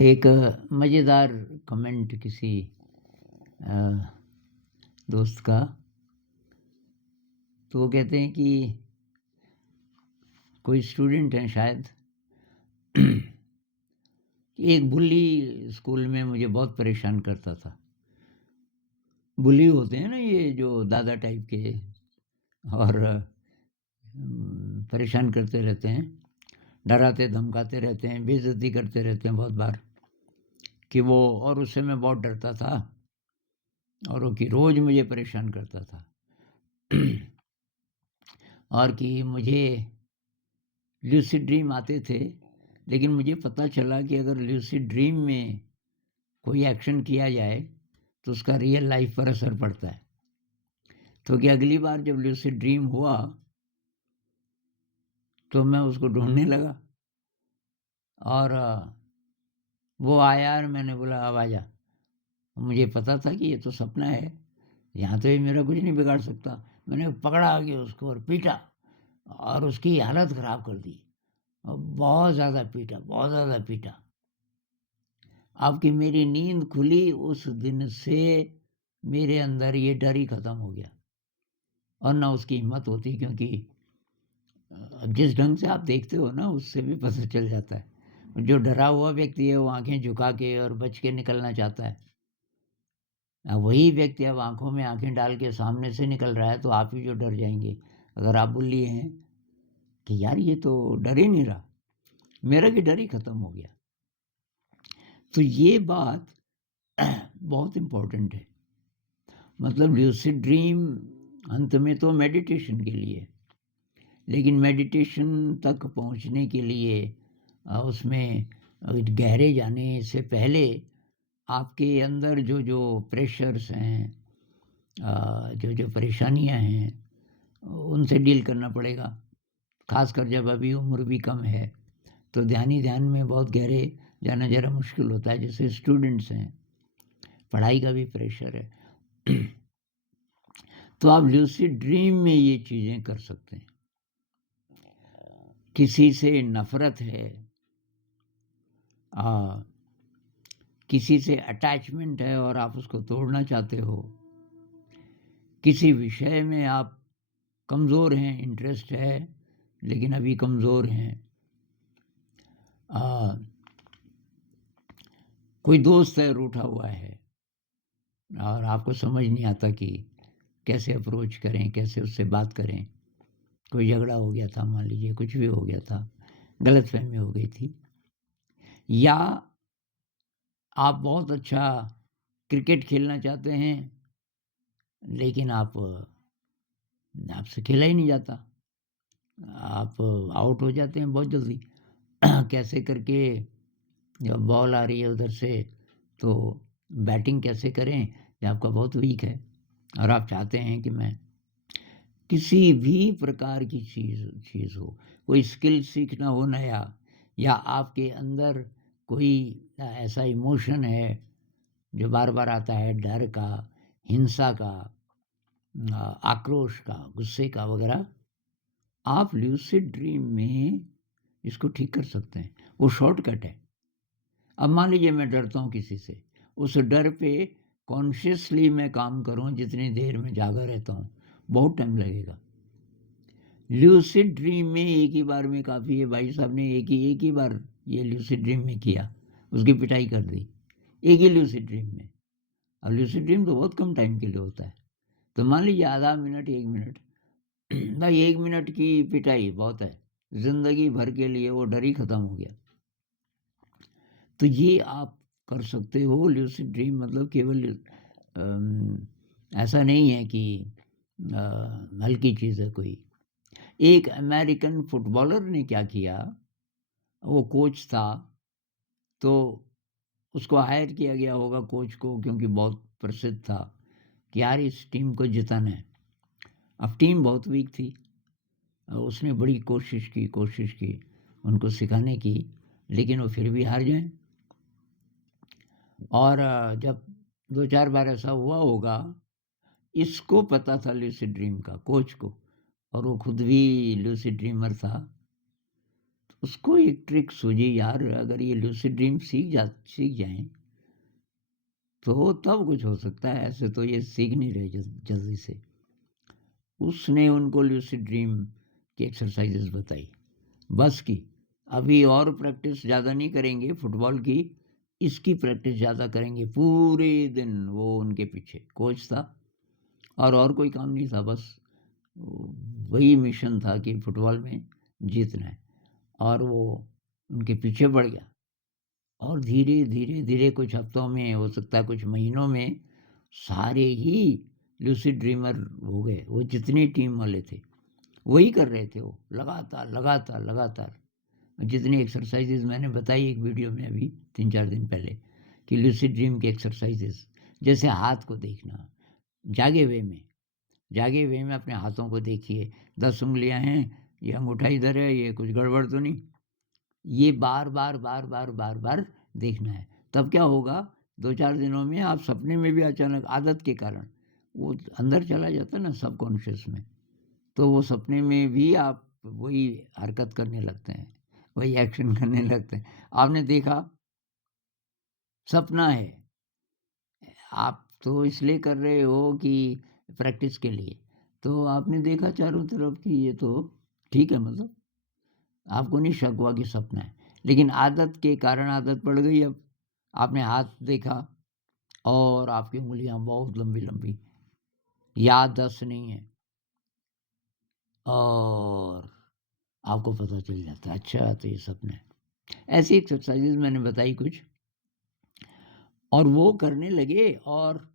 एक मज़ेदार कमेंट किसी अ, दोस्त का। तो वो कहते हैं कि कोई स्टूडेंट हैं शायद कि एक बुल्ली स्कूल में मुझे बहुत परेशान करता था। बुल्ली होते हैं ना ये जो दादा टाइप के और परेशान करते रहते हैं, डराते धमकाते रहते हैं, बेइज़्ज़ती करते रहते हैं बहुत बार कि वो। और उससे मैं बहुत डरता था और वो कि रोज़ मुझे परेशान करता था। और कि मुझे ल्यूसिड ड्रीम आते थे, लेकिन मुझे पता चला कि अगर ल्यूसिड ड्रीम में कोई एक्शन किया जाए, तो उसका रियल लाइफ़ पर असर पड़ता है। तो कि अगली बार जब ल्यूसिड ड्रीम हुआ, तो मैं उसको ढूँढने लगा और वो आया और मैंने बोला, "अब आजा।" मुझे पता था कि ये तो सपना है, यहाँ तो ये मेरा कुछ नहीं बिगाड़ सकता। मैंने पकड़ा आके उसको और पीटा और उसकी हालत ख़राब कर दी और बहुत ज़्यादा पीटा, बहुत ज़्यादा पीटा। अब कि मेरी नींद खुली उस दिन से मेरे अंदर ये डर ही ख़त्म हो गया और ना उसकी हिम्मत होती, क्योंकि जिस ढंग से आप देखते हो ना उससे भी पता चल जाता है। जो डरा हुआ व्यक्ति है वो आँखें झुका के और बच के निकलना चाहता है। वही व्यक्ति अब आँखों में आँखें डाल के सामने से निकल रहा है, तो आप ही जो डर जाएँगे। अगर आप बोलिए हैं कि यार ये तो डर ही नहीं रहा, मेरा भी डर ही ख़त्म हो गया। तो ये बात बहुत इम्पोर्टेंट है। मतलब ल्यूसिड ड्रीम अंत में तो मेडिटेशन के लिए, लेकिन मेडिटेशन तक पहुंचने के लिए उसमें गहरे जाने से पहले आपके अंदर जो जो प्रेशर्स हैं, जो जो परेशानियां हैं, उनसे डील करना पड़ेगा। खासकर जब अभी उम्र भी कम है, तो ध्यान ही ध्यान में बहुत गहरे जाना ज़रा मुश्किल होता है। जैसे स्टूडेंट्स हैं, पढ़ाई का भी प्रेशर है। तो आप ल्यूसिड ड्रीम में ये चीज़ें कर सकते हैं। किसी से नफ़रत है, आ, किसी से अटैचमेंट है और आप उसको तोड़ना चाहते हो, किसी विषय में आप कमज़ोर हैं, इंटरेस्ट है लेकिन अभी कमज़ोर हैं, कोई दोस्त है रूठा हुआ है और आपको समझ नहीं आता कि कैसे अप्रोच करें, कैसे उससे बात करें। कोई झगड़ा हो गया था, मान लीजिए कुछ भी हो गया था, गलतफ़हमी हो गई थी, या आप बहुत अच्छा क्रिकेट खेलना चाहते हैं, लेकिन आपसे खेला ही नहीं जाता। आप आउट हो जाते हैं बहुत जल्दी। कैसे करके जब बॉल आ रही है उधर से, तो बैटिंग कैसे करें, ये आपका बहुत वीक है और आप चाहते हैं कि मैं किसी भी प्रकार की चीज़ हो, कोई स्किल सीखना हो नया, या आपके अंदर कोई ऐसा इमोशन है जो बार-बार आता है, डर का, हिंसा का, आक्रोश का, गुस्से का वगैरह, आप ल्यूसिड ड्रीम में इसको ठीक कर सकते हैं। वो शॉर्टकट है। अब मान लीजिए मैं डरता हूँ किसी से, उस डर पे कॉन्शियसली मैं काम करूँ जितनी देर में जागा रहता हूँ, बहुत टाइम लगेगा। ल्यूसिड ड्रीम में एक ही बार में काफ़ी है। भाई साहब ने एक ही बार ये ल्यूसिड ड्रीम में किया, उसकी पिटाई कर दी, एक ही ल्यूसिड ड्रीम में। अब ल्यूसिड ड्रीम तो बहुत कम टाइम के लिए होता है, तो मान लीजिए आधा मिनट, 1 मिनट। भाई 1 मिनट की पिटाई बहुत है, ज़िंदगी भर के लिए वो डर ही खत्म हो गया। तो ये आप कर सकते हो। ल्यूसिड ड्रीम मतलब केवल ऐसा नहीं है कि हल्की चीज़ है कोई। एक अमेरिकन फुटबॉलर ने क्या किया, वो कोच था, तो उसको हायर किया गया होगा कोच को, क्योंकि बहुत प्रसिद्ध था कि यार इस टीम को जिताना है। अब टीम बहुत वीक थी, उसने बड़ी कोशिश की उनको सिखाने की, लेकिन वो फिर भी हार जाए। और जब 2-4 बार ऐसा हुआ होगा, इसको पता था लूसिड ड्रीम का, कोच को, और वो खुद भी लूसिड ड्रीमर था। उसको एक ट्रिक सूझी यार, अगर ये लूसिड ड्रीम सीख जाएँ, तो तब कुछ हो सकता है, ऐसे तो ये सीख नहीं रहे जल्दी से। उसने उनको लूसिड ड्रीम की एक्सरसाइज़ेज़ बताई, बस की। अभी और प्रैक्टिस ज़्यादा नहीं करेंगे फुटबॉल की, इसकी प्रैक्टिस ज़्यादा करेंगे। पूरे दिन वो उनके पीछे कोच था और कोई काम नहीं था, बस वही मिशन था कि फुटबॉल में जीतना है। और वो उनके पीछे पड़ गया और धीरे, धीरे, धीरे कुछ हफ्तों में, हो सकता है कुछ महीनों में, सारे ही लूसिड ड्रीमर हो गए। वो जितनी टीम वाले थे, वही कर रहे थे वो, लगातार, लगातार, लगातार। जितनी एक्सरसाइज़ेज़ मैंने बताई एक वीडियो में अभी 3-4 दिन पहले, कि लूसिड ड्रीम की एक्सरसाइज़ेज़, जैसे हाथ को देखना, जागे हुए में, जागे हुए में अपने हाथों को देखिए, 10 उँगलियाँ हैं, ये अंगूठा इधर है, ये कुछ गड़बड़ तो नहीं? ये बार-बार, बार-बार, बार-बार देखना है। तब क्या होगा, 2-4 दिनों में आप सपने में भी अचानक आदत के कारण वो अंदर चला जाता है ना सबकॉन्शियस में, तो वो सपने में भी आप वही हरकत करने लगते हैं, वही एक्शन करने लगते हैं। आपने देखा, सपना है, आप तो इसलिए कर रहे हो कि प्रैक्टिस के लिए, तो आपने देखा चारों तरफ कि ये तो ठीक है, मतलब आपको नहीं शक हुआ कि सपना है। लेकिन आदत के कारण आदत पड़ गई अब। आपने हाथ देखा और आपकी उँगलियाँ बहुत लंबी-लंबी, याददाश्त नहीं है और आपको पता चल जाता है, अच्छा तो ये सपना है। ऐसी एक्सरसाइज़ेज़ मैंने बताई कुछ और वो करने लगे और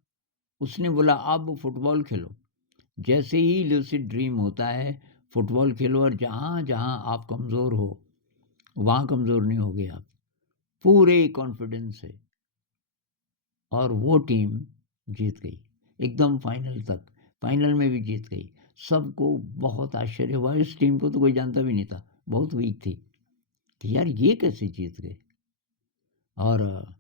उसने बोला अब फुटबॉल खेलो। जैसे ही लूसिड ड्रीम होता है, फुटबॉल खेलो और जहाँ-जहाँ आप कमज़ोर हो, वहाँ कमज़ोर नहीं होगे आप, पूरे कॉन्फिडेंस से। और वो टीम जीत गई, एकदम फाइनल तक। फाइनल में भी जीत गई। सबको बहुत आश्चर्य हुआ, इस टीम को तो कोई जानता भी नहीं था, बहुत वीक थी, कि यार ये कैसे जीत गए? और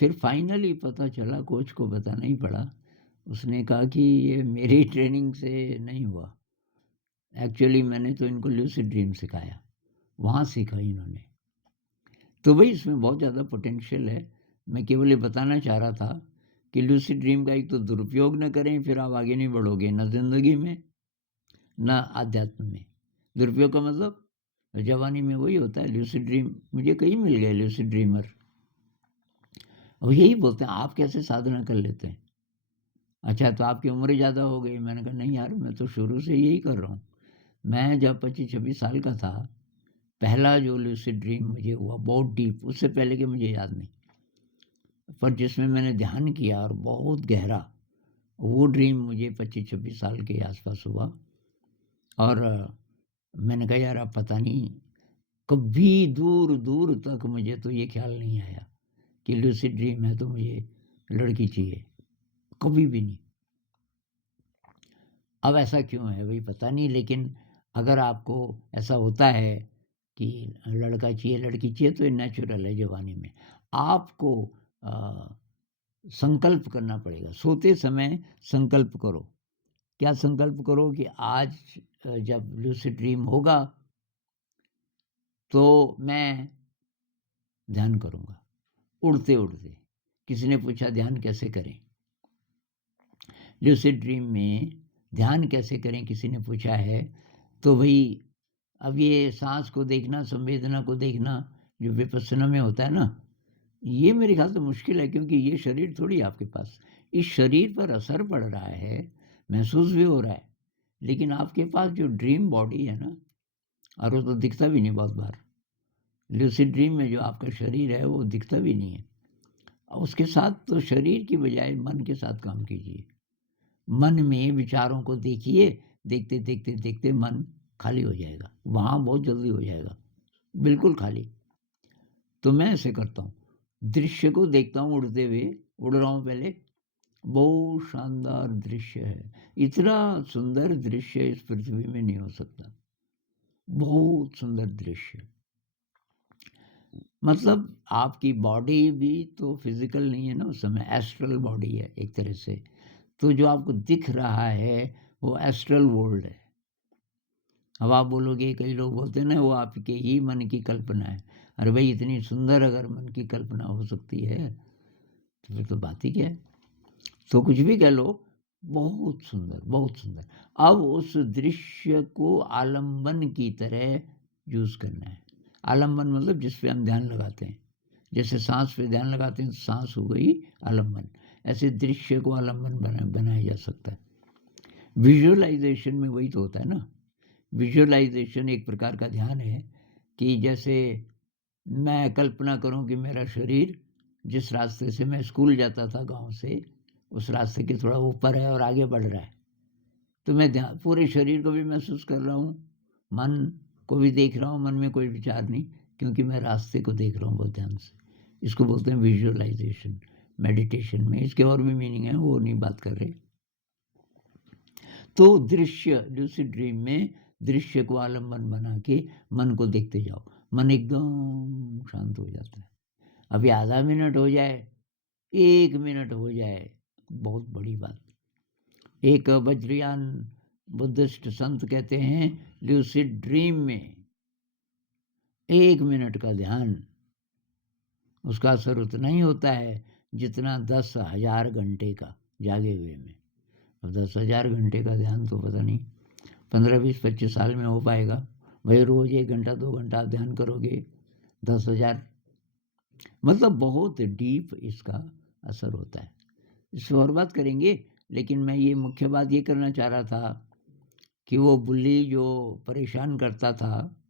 फिर फाइनली पता चला, कोच को बताना ही पड़ा। उसने कहा कि ये मेरी ट्रेनिंग से नहीं हुआ, एक्चुअली मैंने तो इनको लूसिड ड्रीम सिखाया, वहाँ सीखा इन्होंने। तो वही इसमें बहुत ज़्यादा पोटेंशियल है। मैं केवल ये बताना चाह रहा था कि लूसिड ड्रीम का एक तो दुरुपयोग ना करें, फिर आप आगे नहीं बढ़ोगे, ना ज़िंदगी में, ना आध्यात्म में। दुरुपयोग का मतलब जवानी में वही होता है, लूसिड ड्रीम मुझे कई मिल गए लूसिड ड्रीमर। और यही बोलते हैं, आप कैसे साधना कर लेते हैं? अच्छा, तो आपकी उम्र ज़्यादा हो गई। मैंने कहा नहीं यार, मैं तो शुरू से यही कर रहा हूँ। मैं जब 25-26 साल का था, पहला जो लूसिड ड्रीम मुझे हुआ बहुत डीप, उससे पहले के मुझे याद नहीं। पर जिसमें मैंने ध्यान किया और बहुत गहरा, वो ड्रीम मुझे 25-26 साल के आसपास हुआ। और मैंने कहा यार अब पता नहीं, कभी दूर-दूर तक मुझे तो ये ख़्याल नहीं आया कि लूसिड ड्रीम है तो मुझे लड़की चाहिए, कभी भी नहीं। अब ऐसा क्यों है वही पता नहीं, लेकिन अगर आपको ऐसा होता है कि लड़का चाहिए, लड़की चाहिए, तो ये नेचुरल है जवानी में। आपको अ, संकल्प करना पड़ेगा, सोते समय संकल्प करो। क्या संकल्प करो कि आज जब लूसिड ड्रीम होगा तो मैं ध्यान करूँगा, उड़ते-उड़ते। किसी ने पूछा ध्यान कैसे करें? लूसिड ड्रीम में ध्यान कैसे करें किसी ने पूछा है, तो वही अब ये साँस को देखना, संवेदना को देखना, जो विपस्सना में होता है ना, ये मेरे ख़्याल से मुश्किल है, क्योंकि ये शरीर थोड़ी है आपके पास। इस शरीर पर असर पड़ रहा है, महसूस भी हो रहा है, लेकिन आपके पास जो ड्रीम बॉडी है ना, और वो तो दिखता भी नहीं बहुत बार। लूसिड ड्रीम में जो आपका शरीर है वो दिखता भी नहीं है। उसके साथ तो शरीर की बजाय मन के साथ काम कीजिए। मन में विचारों को देखिए, देखते, देखते, देखते मन खाली हो जाएगा। वहाँ बहुत जल्दी हो जाएगा, बिल्कुल खाली। तो मैं ऐसे करता हूँ, दृश्य को देखता हूँ उड़ते हुए, उड़ रहा हूँ पहले, बहुत शानदार दृश्य है। इतना सुंदर दृश्य इस पृथ्वी में नहीं हो सकता। बहुत सुंदर दृश्य। मतलब आपकी बॉडी भी तो फिज़िकल नहीं है ना उस समय, एस्ट्रल बॉडी है एक तरह से। तो जो आपको दिख रहा है वो एस्ट्रल वर्ल्ड है। अब आप बोलोगे, कई लोग बोलते हैं ना, वो आपके ही मन की कल्पना है। अरे भाई, इतनी सुंदर अगर मन की कल्पना हो सकती है, तो फिर तो बात ही क्या है? तो कुछ भी कह लो, बहुत सुंदर, बहुत सुंदर। अब उस दृश्य को आलंबन की तरह यूज़ करना है। आलंबन मतलब जिस पे हम ध्यान लगाते हैं। जैसे साँस पे ध्यान लगाते हैं, तो साँस हो गई आलंबन। ऐसे दृश्य को आलंबन बनाया जा सकता है। विजुअलाइज़ेशन में वही तो होता है ना। विजुअलाइज़ेशन एक प्रकार का ध्यान है कि जैसे मैं कल्पना करूँ कि मेरा शरीर जिस रास्ते से मैं स्कूल जाता था गाँव से, उस रास्ते के थोड़ा ऊपर है और आगे बढ़ रहा है। तो मैं पूरे शरीर को भी महसूस कर रहा हूँ, मन को भी देख रहा हूँ, मन में कोई विचार नहीं, क्योंकि मैं रास्ते को देख रहा हूँ बहुत ध्यान से। इसको बोलते हैं विजुअलाइज़ेशन मेडिटेशन में। इसके और भी मीनिंग है, वो नहीं बात कर रहे। तो दृश्य, लूसिड ड्रीम में दृश्य को आलंबन बना के मन को देखते जाओ। मन एकदम शांत हो जाता है। अभी आधा मिनट हो जाए, 1 मिनट हो जाए, बहुत बड़ी बात। एक वज्रयान बुद्धिस्ट संत कहते हैं, लूसिड ड्रीम में 1 मिनट का ध्यान, उसका असर उतना ही होता है जितना 10,000 घंटे का जागे हुए में। अब 10,000 घंटे का ध्यान तो पता नहीं 15, 20, 25 साल में हो पाएगा। भाई रोज़ 1 घंटा 2 घंटा आप ध्यान करोगे, 10,000, मतलब बहुत डीप इसका असर होता है। इस पर और बात करेंगे, लेकिन मैं ये मुख्य बात ये करना चाह रहा था कि वो बुल्ली जो परेशान करता था,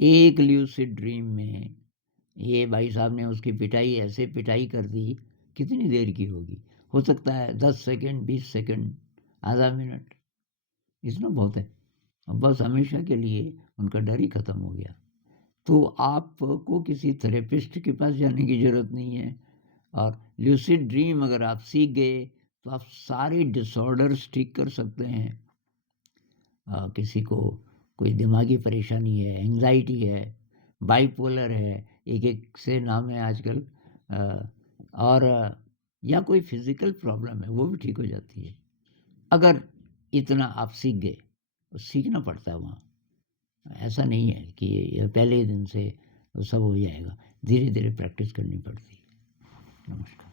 एक ल्यूसिड ड्रीम में ये भाई साहब ने उसकी पिटाई, ऐसे पिटाई कर दी, कितनी देर की होगी? हो सकता है 10 सेकंड, 20 सेकंड, आधा मिनट, इतना बहुत है। अब बस हमेशा के लिए उनका डर ही खत्म हो गया। तो आपको किसी थेरेपिस्ट के पास जाने की ज़रूरत नहीं है। और ल्यूसिड ड्रीम अगर आप सीख गए, तो आप सारे डिसऑर्डर्स ठीक कर सकते हैं। किसी को कोई दिमागी परेशानी है, एंग्ज़ायटी है, बाइपोलर है, एक-एक से नाम है आजकल, अ, और या कोई फ़िज़िकल प्रॉब्लम है, वो भी ठीक हो जाती है। अगर इतना आप सीख गए, तो सीखना पड़ता है वहाँ। ऐसा नहीं है कि ये पहले ही दिन से सब हो जाएगा, धीरे-धीरे प्रैक्टिस करनी पड़ती है। नमस्कार।